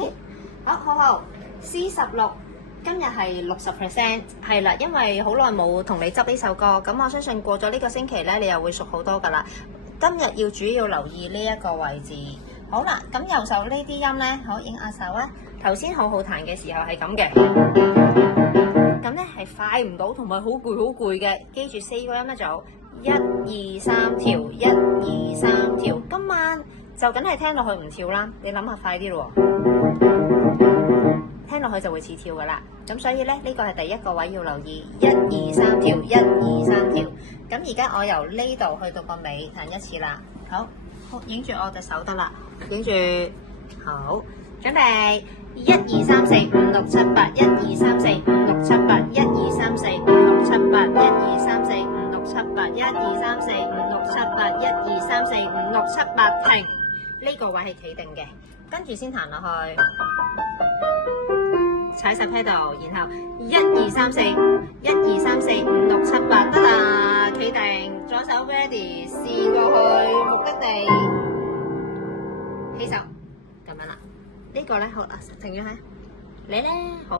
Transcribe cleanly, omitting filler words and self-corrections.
OK， 好 C16， 今日係60%，係啦，因為好耐冇同你執呢首歌，咁我相信過咗呢個星期咧，你又會熟好多噶啦。今日要主要留意呢一個位置。好啦，咁右手呢啲音咧，好影下手啊。頭先好好彈嘅時候係咁嘅，咁咧係快唔到，同埋好攰嘅。記住4個音一組，1、2、3條，1、2、3條。今晚就梗係聽落去唔跳啦，你諗下快啲咯喎，聽落去就會似跳噶啦。咁所以咧，呢個係第一個位要留意，1、2、3條，1、2、3條。咁而家我由呢度去到個尾彈一次啦。好，影住我隻手得啦，影住，好，準備，1、2、3、4、5、6、7、8，1、2、3、4、5、6、7、8，1、2、3、4、5、6、7、8，1、2、3、4、5、6、7、8，1、2、3、4、5、6、7、8，1、2、3、4、5、6、7、8，停。呢個位係企定嘅，跟住先彈落去，踩實 pedal，然後1、2、3、4、1、2、3、4、5、6、7、8，得啦，企定，左手 ready， 試過去目的地，起手，咁樣啦。呢個咧好，停咗喺你咧好。